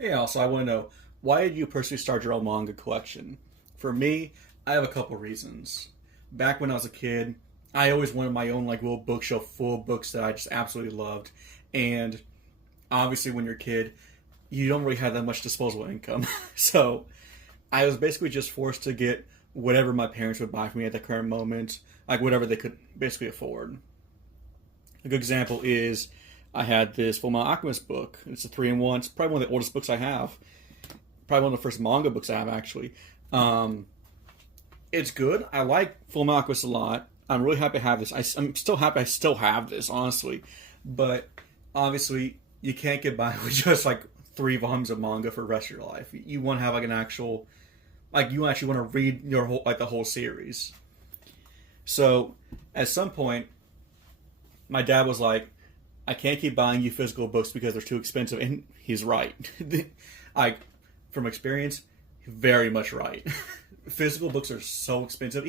Hey, also, I want to know, why did you personally start your own manga collection? For me, I have a couple reasons. Back when I was a kid, I always wanted my own like little bookshelf full of books that I just absolutely loved. And obviously, when you're a kid, you don't really have that much disposable income. So I was basically just forced to get whatever my parents would buy for me at the current moment, like whatever they could basically afford. A good example is I had this Full Metal Alchemist book. It's a 3-in-1. It's probably one of the oldest books I have. Probably one of the first manga books I have, actually. Um, it's good. I like Full Metal Alchemist a lot. I'm really happy to have this. I'm still happy I still have this, honestly. But obviously, you can't get by with just like 3 volumes of manga for the rest of your life. You want to have like an actual, like you actually want to read your whole like the whole series. So at some point, my dad was like, I can't keep buying you physical books because they're too expensive. And he's right. I, from experience, very much right. Physical books are so expensive,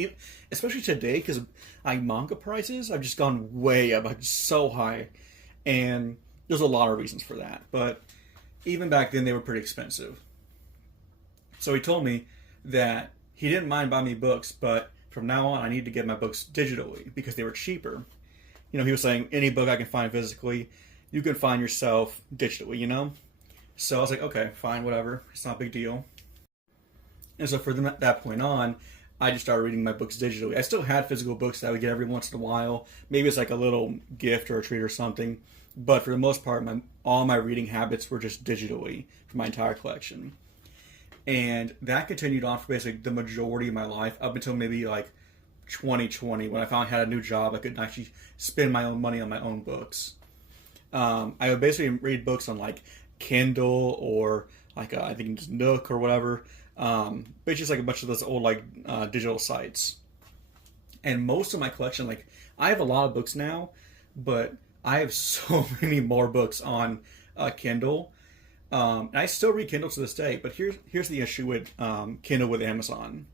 especially today, because like manga prices have just gone way up, like so high. And there's a lot of reasons for that. But even back then, they were pretty expensive. So he told me that he didn't mind buying me books, but from now on, I need to get my books digitally because they were cheaper. He was saying any book I can find physically, you can find yourself digitally. So I was like, okay, fine, whatever. It's not a big deal. And so from that point on, I just started reading my books digitally. I still had physical books that I would get every once in a while. Maybe it's like a little gift or a treat or something. But for the most part, all my reading habits were just digitally for my entire collection. And that continued on for basically the majority of my life up until maybe like 2020 when I finally had a new job. I could actually spend my own money on my own books. I would basically read books on like Kindle or like I think it's Nook or whatever. But it's just like a bunch of those old like digital sites. And most of my collection, like I have a lot of books now, but I have so many more books on Kindle. And I still read Kindle to this day. But here's the issue with Kindle with Amazon.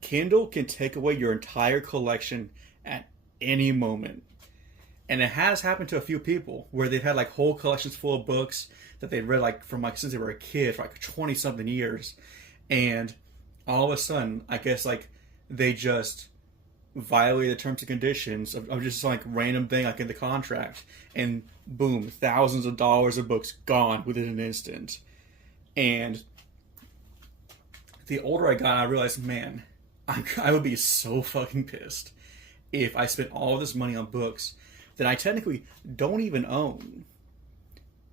Kindle can take away your entire collection at any moment. And it has happened to a few people where they've had like whole collections full of books that they've read like from like since they were a kid for like 20 something years. And all of a sudden, I guess like they just violate the terms and conditions of just like random thing like in the contract. And boom, thousands of dollars of books gone within an instant. And the older I got, I realized, man, I would be so fucking pissed if I spent all this money on books that I technically don't even own.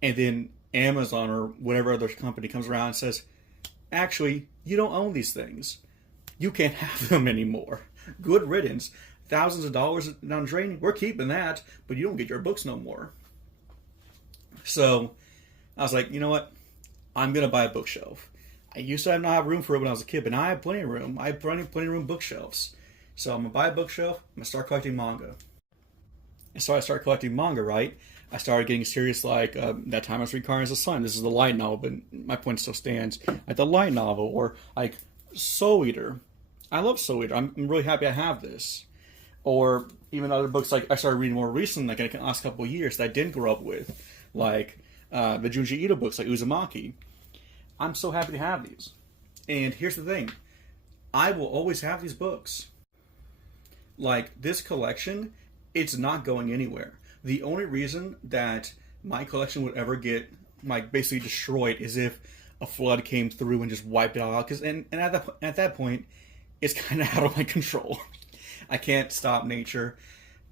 And then Amazon or whatever other company comes around and says, actually, you don't own these things. You can't have them anymore. Good riddance. Thousands of dollars down drain. We're keeping that, but you don't get your books no more. So I was like, you know what? I'm going to buy a bookshelf. I used to not have room for it when I was a kid, but now I have plenty of room. I have plenty of room bookshelves. So I'm going to buy a bookshelf. I'm going to start collecting manga. And so I started collecting manga, right? I started getting serious like that time I was reading Carnage of the Sun. This is the light novel, but my point still stands. Like the light novel or like Soul Eater. I love Soul Eater. I'm really happy I have this. Or even other books like I started reading more recently, like in the last couple of years that I didn't grow up with. Like the Junji Ito books like Uzumaki. I'm so happy to have these. And here's the thing. I will always have these books. Like this collection, it's not going anywhere. The only reason that my collection would ever get like basically destroyed is if a flood came through and just wiped it all out. Because and at that point, it's kind of out of my control. I can't stop nature,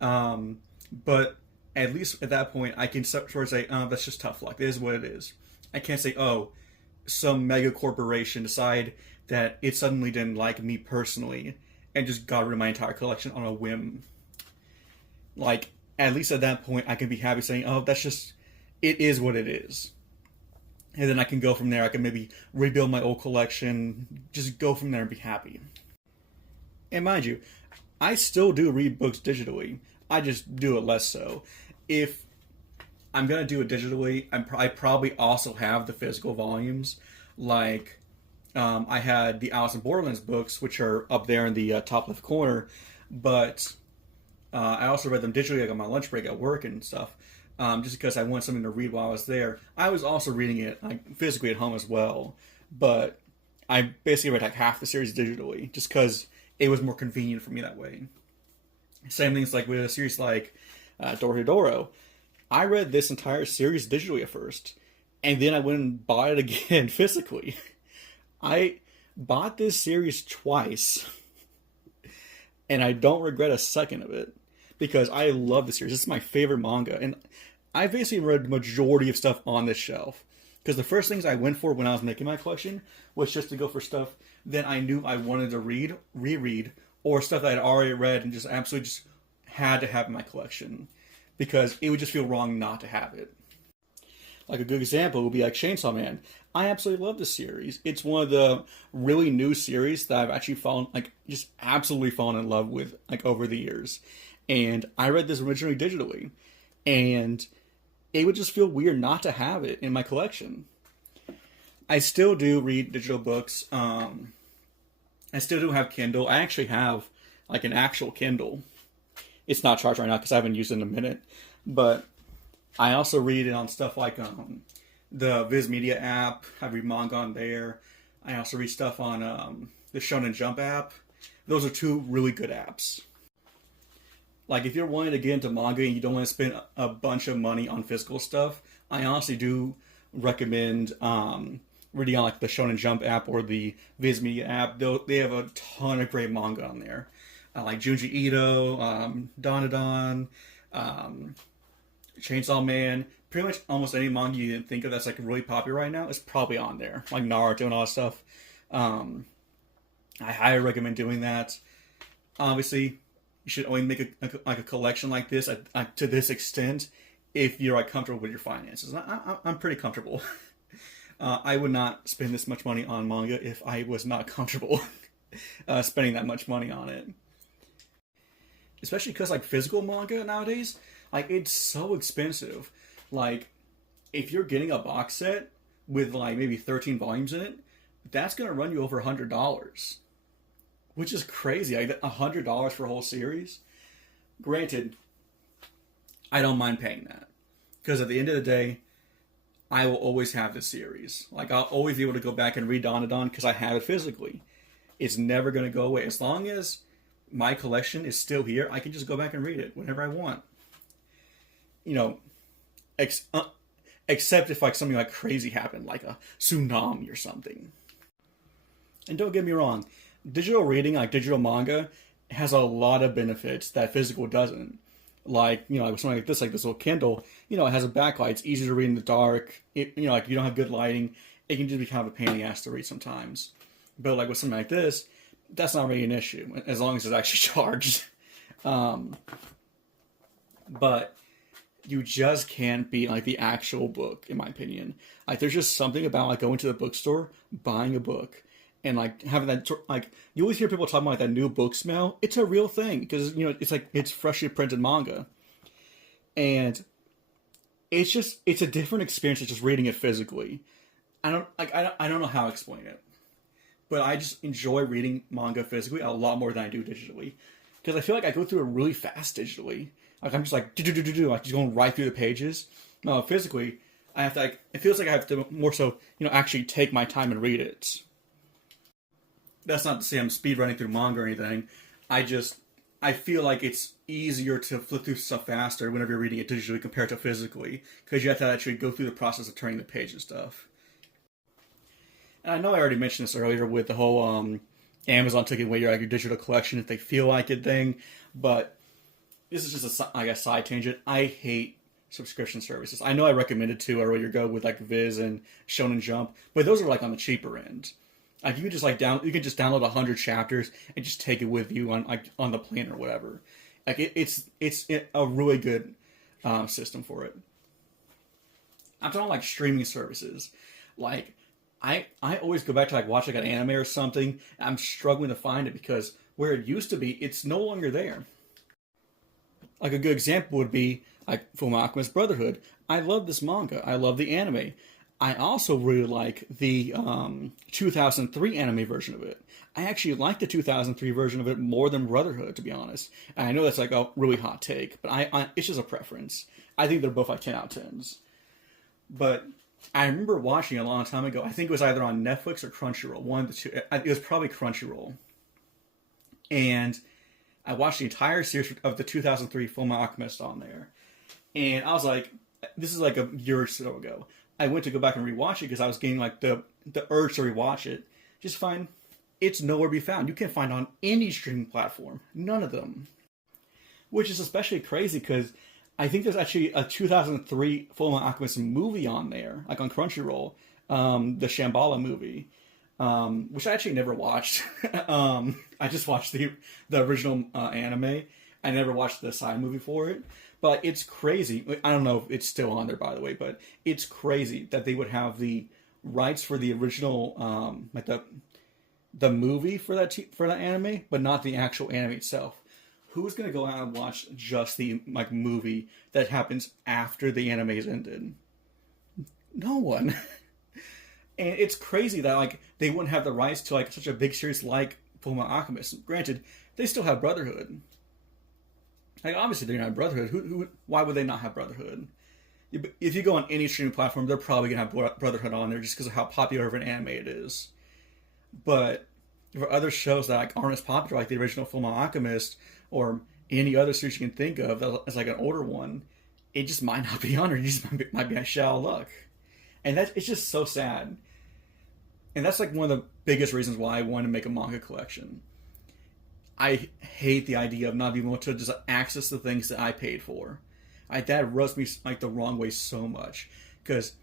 but at least at that point, I can sort of say, "Oh, that's just tough luck. It is what it is." I can't say, "Oh, some mega corporation decide that it suddenly didn't like me personally and just got rid of my entire collection on a whim." Like, at least at that point, I can be happy saying, oh, that's just, it is what it is. And then I can go from there. I can maybe rebuild my old collection, just go from there and be happy. And mind you, I still do read books digitally. I just do it less so. If I'm going to do it digitally, I probably also have the physical volumes. Like, I had the Alice in Borderlands books, which are up there in the top left corner, but I also read them digitally like on my lunch break at work and stuff. just because I wanted something to read while I was there. I was also reading it like physically at home as well, but I basically read like half the series digitally just because it was more convenient for me that way. Same things like with a series like Dorohedoro. I read this entire series digitally at first, and then I went and bought it again physically. I bought this series twice, and I don't regret a second of it because I love the series. This is my favorite manga, and I basically read the majority of stuff on this shelf. Because the first things I went for when I was making my collection was just to go for stuff that I knew I wanted to reread, or stuff that I'd already read and just absolutely just had to have in my collection. Because it would just feel wrong not to have it. Like a good example would be like Chainsaw Man. I absolutely love this series. It's one of the really new series that I've actually just absolutely fallen in love with, like, over the years. And I read this originally digitally. And it would just feel weird not to have it in my collection. I still do read digital books. I still do have Kindle. I actually have like an actual Kindle. It's not charged right now because I haven't used it in a minute. But I also read it on stuff like the Viz Media app. I read manga on there. I also read stuff on the Shonen Jump app. Those are two really good apps. Like, if you're wanting to get into manga and you don't want to spend a bunch of money on physical stuff, I honestly do recommend reading on like the Shonen Jump app or the Viz Media app. They have a ton of great manga on there. Like Junji Ito, Dandadan, Chainsaw Man. Pretty much almost any manga you didn't think of that's like really popular right now is probably on there. Like Naruto and all that stuff. I highly recommend doing that. Obviously, you should only make a collection like this to this extent if you're like comfortable with your finances. I'm pretty comfortable. I would not spend this much money on manga if I was not comfortable spending that much money on it. Especially because like physical manga nowadays, like it's so expensive. Like if you're getting a box set with like maybe 13 volumes in it, that's gonna run you over $100. Which is crazy. Like $100 for a whole series. Granted, I don't mind paying that. Because at the end of the day, I will always have this series. Like, I'll always be able to go back and read Dandadan because I have it physically. It's never going to go away. As long as my collection is still here, I can just go back and read it whenever I want. You know, except if like something like crazy happened, like a tsunami or something. And don't get me wrong, digital reading, like digital manga, has a lot of benefits that physical doesn't. Like, you know, like something like this little Kindle, you know, it has a backlight. It's easy to read in the dark. Like, you don't have good lighting. It can just be kind of a pain in the ass to read sometimes. But, like, with something like this, that's not really an issue, as long as it's actually charged. But you just can't beat, like, the actual book, in my opinion. Like, there's just something about, like, going to the bookstore, buying a book, and like having that, like, you always hear people talking about like that new book smell. It's a real thing because, you know, it's like it's freshly printed manga, and it's a different experience than just reading it physically. I don't know how to explain it, but I just enjoy reading manga physically a lot more than I do digitally because I feel like I go through it really fast digitally. Like I'm just like like just going right through the pages. No, physically, I have to like it feels like I have to more so, you know, actually take my time and read it. That's not to say I'm speed running through manga or anything. I feel like it's easier to flip through stuff faster whenever you're reading it digitally compared to physically, because you have to actually go through the process of turning the page and stuff. And I know I already mentioned this earlier with the whole Amazon taking away your digital collection if they feel like it thing, but this is just a side tangent. I hate subscription services. I know I recommended two earlier ago with like Viz and Shonen Jump, but those are like on the cheaper end. Like you can just you can just download 100 chapters and just take it with you on the plane or whatever. Like it's a really good system for it. I'm talking like streaming services. Like I always go back to like watch like an anime or something. I'm struggling to find it because where it used to be, it's no longer there. Like a good example would be like Fullmetal Alchemist Brotherhood. I love this manga. I love the anime. I also really like the 2003 anime version of it. I actually like the 2003 version of it more than Brotherhood, to be honest. And I know that's like a really hot take, but it's just a preference. I think they're both like 10 out of 10s. But I remember watching a long time ago. I think it was either on Netflix or Crunchyroll. One of the two. It was probably Crunchyroll. And I watched the entire series of the 2003 Fullmetal Alchemist on there. And I was like, this is like a year or so ago. I went to go back and rewatch it because I was getting like the urge to rewatch it. Just find it's nowhere to be found. You can't find it on any streaming platform. None of them. Which is especially crazy because I think there's actually a 2003 Fullmetal Alchemist movie on there, like on Crunchyroll, the Shambhala movie, which I actually never watched. I just watched the original anime. I never watched the side movie for it. But it's crazy. I don't know if it's still on there, by the way, but it's crazy that they would have the rights for the original, like the movie for that anime, but not the actual anime itself. Who's gonna go out and watch just the like movie that happens after the anime is ended? No one. And it's crazy that like they wouldn't have the rights to like such a big series like Fullmetal Alchemist. Granted, they still have Brotherhood. Like obviously they're not Brotherhood. Who? Why would they not have Brotherhood? If you go on any streaming platform, they're probably gonna have Brotherhood on there just because of how popular of an anime it is. But for other shows that like aren't as popular, like the original Fullmetal Alchemist or any other series you can think of that's like an older one, it just might not be on there. You just might be a shallow luck, and it's just so sad. And that's like one of the biggest reasons why I want to make a manga collection. I hate the idea of not being able to just access the things that I paid for. That rubs me like the wrong way so much because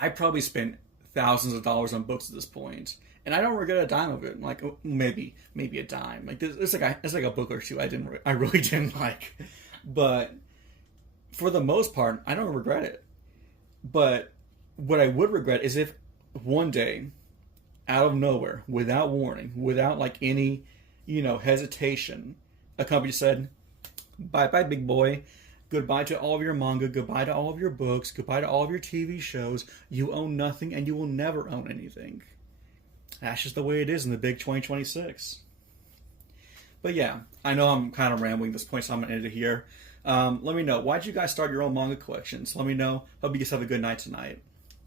I probably spent thousands of dollars on books at this point, and I don't regret a dime of it. Like maybe a dime. Like it's like a book or two I really didn't like, but for the most part, I don't regret it. But what I would regret is if one day, out of nowhere, without warning, without like any, hesitation, a company said, "Bye bye, big boy. Goodbye to all of your manga. Goodbye to all of your books. Goodbye to all of your TV shows. You own nothing, and you will never own anything." That's just the way it is in the big 2026. But yeah, I know I'm kind of rambling at this point, so I'm going to end it here. Let me know. Why'd you guys start your own manga collections? Let me know. Hope you guys have a good night tonight.